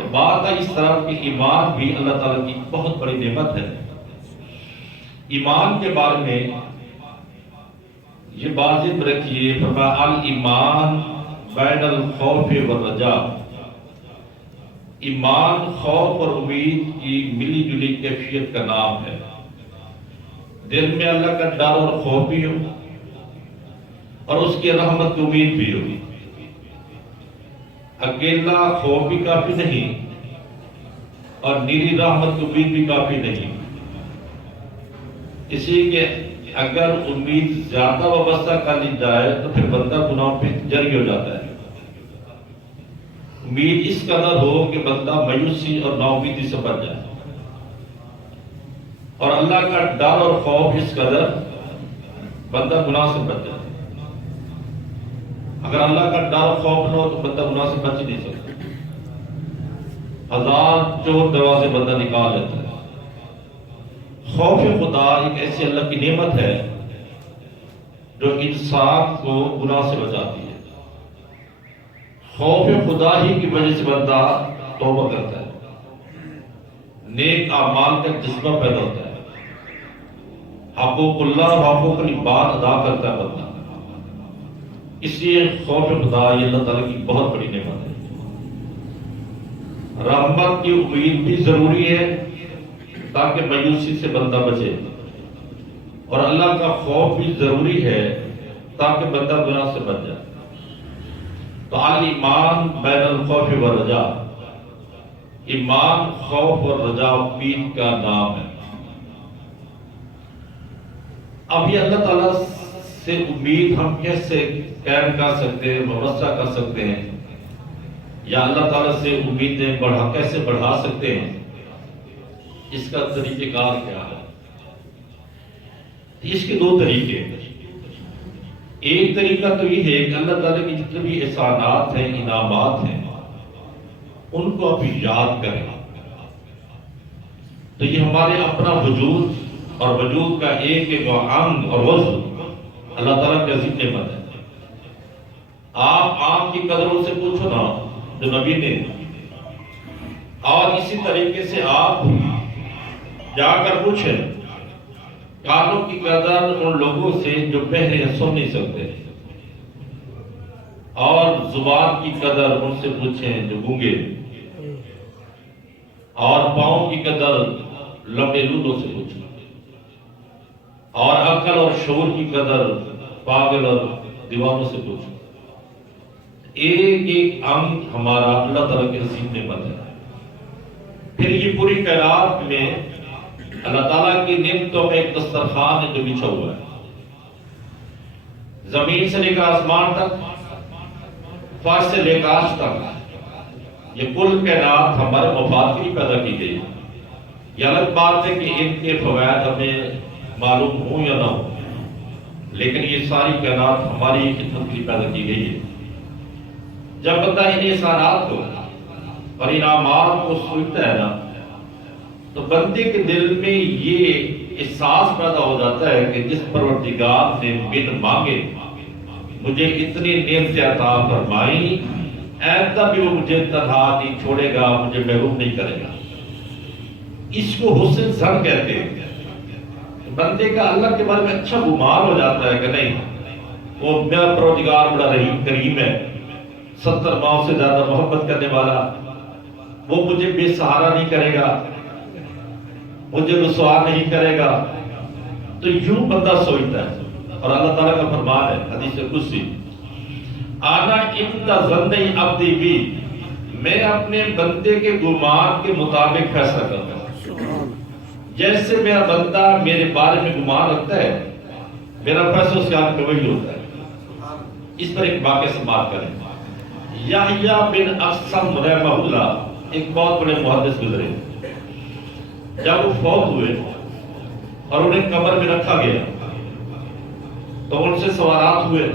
تو بات ہے اس طرح کہ ایمان بھی اللہ تعالیٰ کی بہت بڑی نعمت ہے۔ ایمان کے بارے میں یہ بات ذہن رکھیے، فرمایا الایمان بین الخوف والرجاء، ایمان خوف اور امید کی ملی جلی کیفیت کا نام ہے۔ دل میں اللہ کا ڈر اور خوف بھی ہو اور اس کی رحمت کی امید بھی ہو۔ اکیلا خوف بھی کافی نہیں اور نیری رحمت کی امید بھی کافی نہیں، اسی کہ اگر امید زیادہ وابستہ کر لی جائے تو پھر بندہ گناہوں پہ جری ہو جاتا ہے۔ امید اس قدر ہو کہ بندہ مایوسی اور نا امیدی سے بچ جائے، اور اللہ کا ڈر اور خوف اس قدر بندہ گناہ سے بچ جائے۔ اگر اللہ کا ڈر اور خوف نہ ہو تو بندہ گناہ سے بچ ہی نہیں سکتا۔ ہزار چور دروازے بندہ نکال لیتا ہے۔ خوف خدا ایک ایسی اللہ کی نعمت ہے جو انسان کو گناہ سے بچاتی ہے۔ خوف خدا ہی کی وجہ سے بندہ توبہ کرتا ہے، نیک اعمال کا جذبہ پیدا ہوتا ہے، حقوق اللہ اور حقوق العباد ادا کرتا ہے بندہ۔ اس لیے خوف خدا یہ اللہ تعالیٰ کی بہت بڑی نعمت ہے۔ رحمت کی امید بھی ضروری ہے تاکہ مایوسی سے بندہ بچے، اور اللہ کا خوف بھی ضروری ہے تاکہ بندہ گناہ سے بچ جائے۔ تو الایمان بین الخوف والرجاء، ایمان خوف اور رجاء امید کا نام ہے۔ اب یہ اللہ تعالیٰ سے امید ہم کیسے قائم کر سکتے ہیں، وابستہ کر سکتے ہیں، یا اللہ تعالیٰ سے امیدیں کیسے بڑھا سکتے ہیں، اس کا طریقہ کار کیا ہے؟ اس کے دو طریقے ہیں۔ ایک طریقہ تو یہ ہے کہ اللہ تعالیٰ کی جتنے بھی احسانات ہیں، انعامات ہیں، ان کو آپ یاد کریں۔ تو یہ ہمارے اپنا وجود اور وجود کا ایک ایک انگ اور عضو اللہ تعالیٰ کی عظیم نعمت ہے۔ آپ آنکھ کی قدروں سے پوچھو نا جو نبی نے، اور اسی طریقے سے آپ جا کر پوچھیں کانوں کی قدر ان لوگوں سے جو بہرے ہیں، سن نہیں سکتے، اور زبان کی قدر ان سے پوچھیں جو گونگے، اور پاؤں کی قدر لمبے لودوں سے پوچھیں، اور عقل اور شعور کی قدر پاگل اور دیوانوں سے پوچھیں۔ ایک ایک انگ ہمارا اللہ تعالیٰ کی عظیم نعمت ہے۔ پھر یہ پوری کائنات میں اللہ تعالیٰ کی نعمتوں میں ایک دسترخوان ہے جو بچھا ہوا ہے، زمین سے لے کر آسمان تک، فرش سے لے کر عرش تک، یہ کل کائنات ہمارے مفاد کے لیے پیدا کی گئی ہے۔ یہ الگ بات ہے کہ ان کے فوائد ہمیں معلوم ہوں یا نہ ہو، لیکن یہ ساری کائنات ہماری خدمت کے لیے پیدا کی گئی ہے۔ جب بندہ ان احسانات کو اور انعامات کو سوچتا ہے نا، تو بندے کے دل میں یہ احساس پیدا ہو جاتا ہے کہ جس پروردگار نے بن مانگے مجھے اتنی نعمتیں عطا فرمائی، آئندہ بھی وہ مجھے تنہا نہیں چھوڑے گا، مجھے محروم نہیں کرے گا۔ اس کو حسن ظن کہتے ہیں۔ بندے کا اللہ کے بارے میں اچھا گمان ہو جاتا ہے کہ نہیں، وہ میرا پروردگار بڑا رحیم کریم ہے، 70 ماؤں سے زیادہ محبت کرنے والا، وہ مجھے بے سہارا نہیں کرے گا، مجھے رسوا نہیں کرے گا۔ تو یوں بندہ سوچتا ہے، اور اللہ تعالیٰ کا فرمان ہے حدیث قدسی، آنا عند ظن عبدی بی، میں اپنے بندے کے گمان کے مطابق فیصلہ کرتا ہوں۔ جیسے میرا بندہ میرے بارے میں گمان رکھتا ہے، میرا فیصلہ اس کے آگے وہی ہوتا ہے۔ اس پر ایک واقعہ سماعت کریں۔ یحییٰ بن اقسم رحمہ اللہ ایک بہت بڑے محدث گزرے۔ جب وہ فوت ہوئے اور انہیں قبر میں رکھا گیا تو ان سے سوالات ہوئے،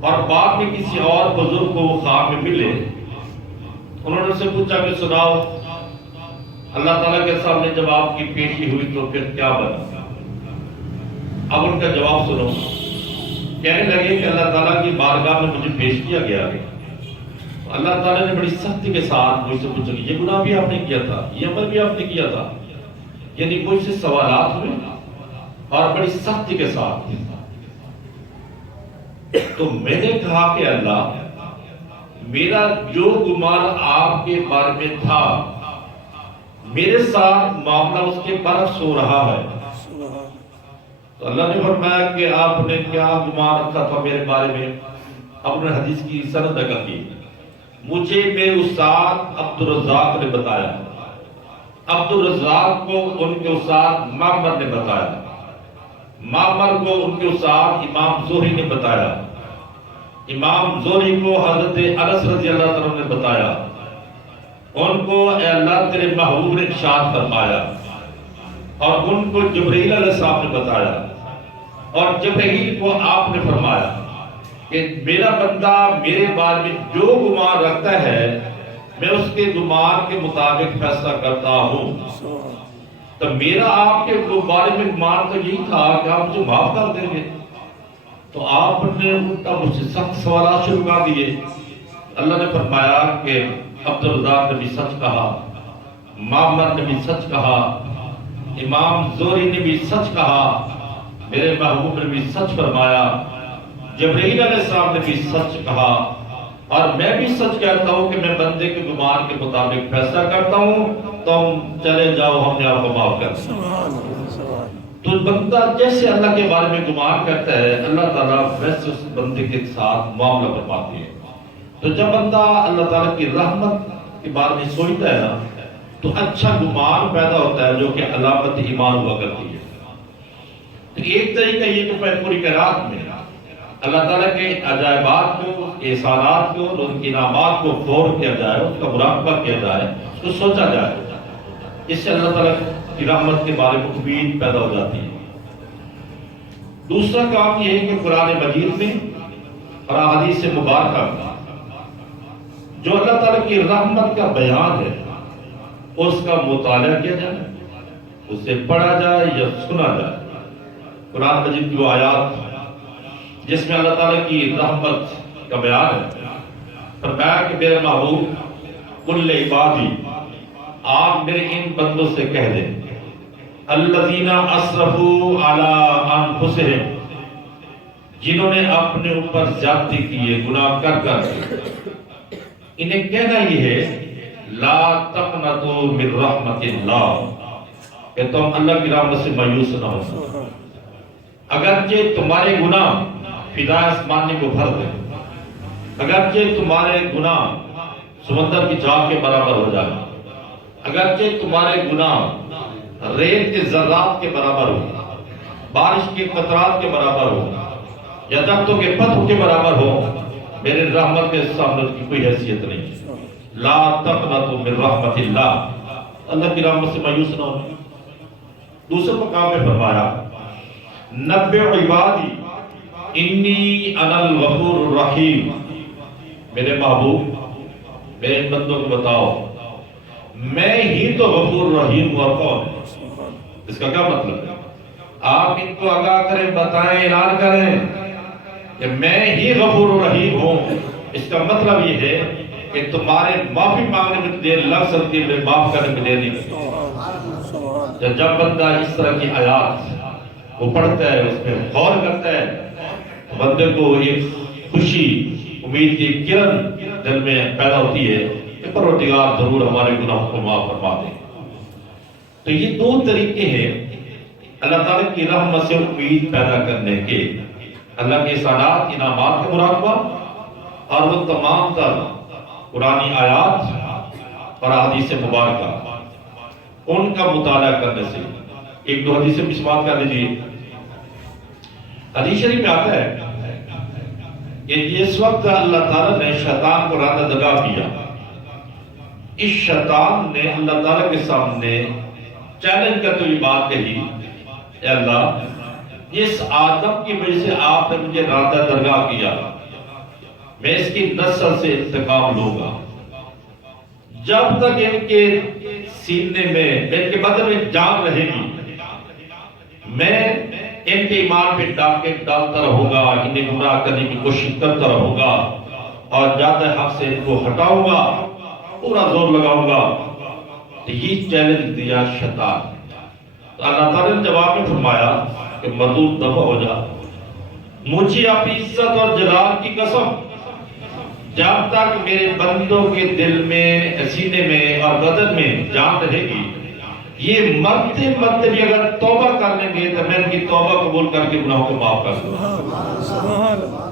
اور بعد میں کسی اور بزرگ کو وہ خواب میں ملے، انہوں نے ان سے پوچھا کہ سناؤ اللہ تعالیٰ کے سامنے جب آپ کی پیشی ہوئی تو پھر کیا بنا؟ اب ان کا جواب سنو۔ کہنے لگے کہ اللہ تعالیٰ کی بارگاہ میں مجھے پیش کیا گیا، اللہ تعالیٰ نے بڑی سختی کے ساتھ مجھ سے پوچھا کہ یہ گناہ بھی آپ نے کیا تھا، یہ عمل بھی آپ نے کیا تھا، یعنی مجھ سے سوالات ہوئے اور بڑی سختی کے ساتھ۔ تو میں نے کہا کہ اللہ، میرا جو گمان آپ کے بارے میں تھا میرے ساتھ معاملہ اس کے برعکس ہو رہا ہے۔ تو اللہ نے فرمایا کہ آپ نے کیا گمان رکھا تھا میرے بارے میں؟ اپنے حدیث کی سند نقل کی، مجھے میرے استاد عبدالرزاق نے بتایا، عبدالرزاق کو ان کے استاد معمر نے بتایا، معمر کو ان کے استاد امام زہری نے بتایا، امام زہری کو حضرت انس رضی اللہ عنہ نے بتایا، ان کو اے اللہ تیرے محبوب نے ارشاد فرمایا، اور ان کو جبرائیل علیہ السلام نے بتایا، اور جبرائیل کو آپ نے فرمایا کہ میرا بندہ میرے بارے میں جو گمان رکھتا ہے میں اس کے گمان کے مطابق فیصلہ کرتا ہوں۔ تو میرا آپ کے بارے میں گمان تو یہی تھا کہ آپ مجھے معاف کر دیں گے، تو آپ نے الٹا مجھ سے سخت سوالات شروع کر دیے۔ اللہ نے فرمایا کہ عبدالرزاق نے بھی سچ کہا، معمر نے بھی سچ کہا، امام زہری نے بھی سچ کہا، میرے محبوب نے بھی سچ فرمایا، جبرائیل علیہ السلام نے بھی سچ کہا، اور میں بھی سچ کہتا ہوں کہ میں بندے کے گمان کے مطابق فیصلہ کرتا ہوں، تم چلے جاؤ، ہم نے آپ کو معاف کر دیا۔ تو بندہ جیسے اللہ کے بارے میں گمان کرتا ہے اللہ تعالیٰ ویسے اس بندے کے ساتھ معاملہ فرماتے ہیں۔ تو جب بندہ اللہ تعالیٰ کی رحمت کے بارے میں سوچتا ہے نا تو اچھا گمان پیدا ہوتا ہے جو کہ علامت ایمان ہوا کرتی ہے۔ تو ایک طریقہ یہ کہ پوری کائنات میں اللہ تعالیٰ کے عجائبات کو، احسانات کو اور ان کے انعامات کو غور کیا جائے، اس کا مراقبہ کیا جائے، اس کو سوچا جائے، اس سے اللہ تعالیٰ کی رحمت کے بارے میں امید پیدا ہو جاتی ہے۔ دوسرا کام یہ ہے کہ قرآن مجید میں اور احادیث مبارکہ جو اللہ تعالیٰ کی رحمت کا بیان ہے اس کا مطالعہ کیا جائے، اسے پڑھا جائے یا سنا جائے۔ قرآن مجید کی وہ آیات جس میں اللہ تعالیٰ کی رحمت کا بیان ہے، فرمایا کہ میرے محبوب کل عبادی، آپ میرے ان بندوں سے کہہ دیں، الذین اسرفوا علی انفسہم، جنہوں نے اپنے اوپر زیادتی کی ہے گناہ کر کر، انہیں کہنا یہ ہے لا تقنطوا من رحمت اللہ، کہ تم اللہ کی رحمت سے مایوس نہ ہو، اگرچہ تمہارے گناہ فضا آسمانی کو بھر دیں، اگرچہ تمہارے گناہ سمندر کی جھاگ کے برابر ہو جائے، اگرچہ تمہارے گناہ ریت کے ذرات کے برابر ہو، بارش کے قطرات کے برابر ہو، یا درختوں کے پتوں کے برابر ہو، میرے رحمت کے سامنے اس کی کوئی حیثیت نہیں۔ لا تقنطوا من رحمت اللہ، اللہ کی رحمت سے مایوس نہ ہو۔ دوسرے مقام میں فرمایا نبئ عبادی انی انا الغفور الرحیم، میرے محبوب میرے بندوں کو بتاؤ میں ہی تو غفور رحیم ہوں، اور کون ہے؟ اس کا کیا مطلب ہے؟ آپ ان کو آگاہ کریں، بتائیں، اعلان کریں کہ میں ہی غفور رحیم ہوں۔ اس کا مطلب یہ ہے کہ تمہارے معافی مانگنے میں دیر لگ سکتی ہے، میرے معاف کرنے میں دیر نہیں لگتی۔ جب بندہ اس طرح کی آیات وہ پڑھتا ہے، اس میں غور کرتا ہے، بندے کو ایک خوشی، امید کی کرن دل میں پیدا ہوتی ہے کہ پروردگار ضرور ہمارے گناہوں کو معاف فرما دے۔ تو یہ دو طریقے ہیں اللہ تعالیٰ کی رحمت سے امید پیدا کرنے کے، اللہ کے احسانات، انعامات کا مراقبہ، اور وہ تمام تر قرآنی آیات اور احادیث مبارکہ ان کا مطالعہ کرنے سے۔ ایک دو حدیث سے سماعت کر لیجیے۔ حدیث شریف میں آتا ہے کہ جس وقت اللہ تعالیٰ نے شیطان کو رادہ دگا کیا، اس شیطان نے اللہ تعالیٰ کے سامنے چیلنج کرتے ہوئی بات کہی، اے اللہ اس آدم کی وجہ سے آپ نے مجھے رادہ درگاہ کیا، میں اس کی نسل سے انتقام لوں گا، جب تک ان کے سینے میں، ان کے بدن میں جان رہے گی، میں ان کے ایمان پہ ڈاکے ڈالتا رہوں گا، انہیں گمراہ کرنے کی کوشش کرتا رہوں گا، اور جاتے حق سے ان کو ہٹاؤں گا، پورا زور لگاؤں گا۔ تو یہ چیلنج دیا شیطان۔ تو اللہ تعالیٰ نے جواب میں فرمایا کہ مردود دفع ہو جا، مجھے اپنی عزت اور جلال کی قسم، جب تک میرے بندوں کے دل میں، سینے میں اور بدن میں جان رہے گی، یہ مرتے مرتے بھی اگر توبہ کر لیں گے تو میں ان کی توبہ قبول کر کے گناہوں کو معاف کر دوں گا۔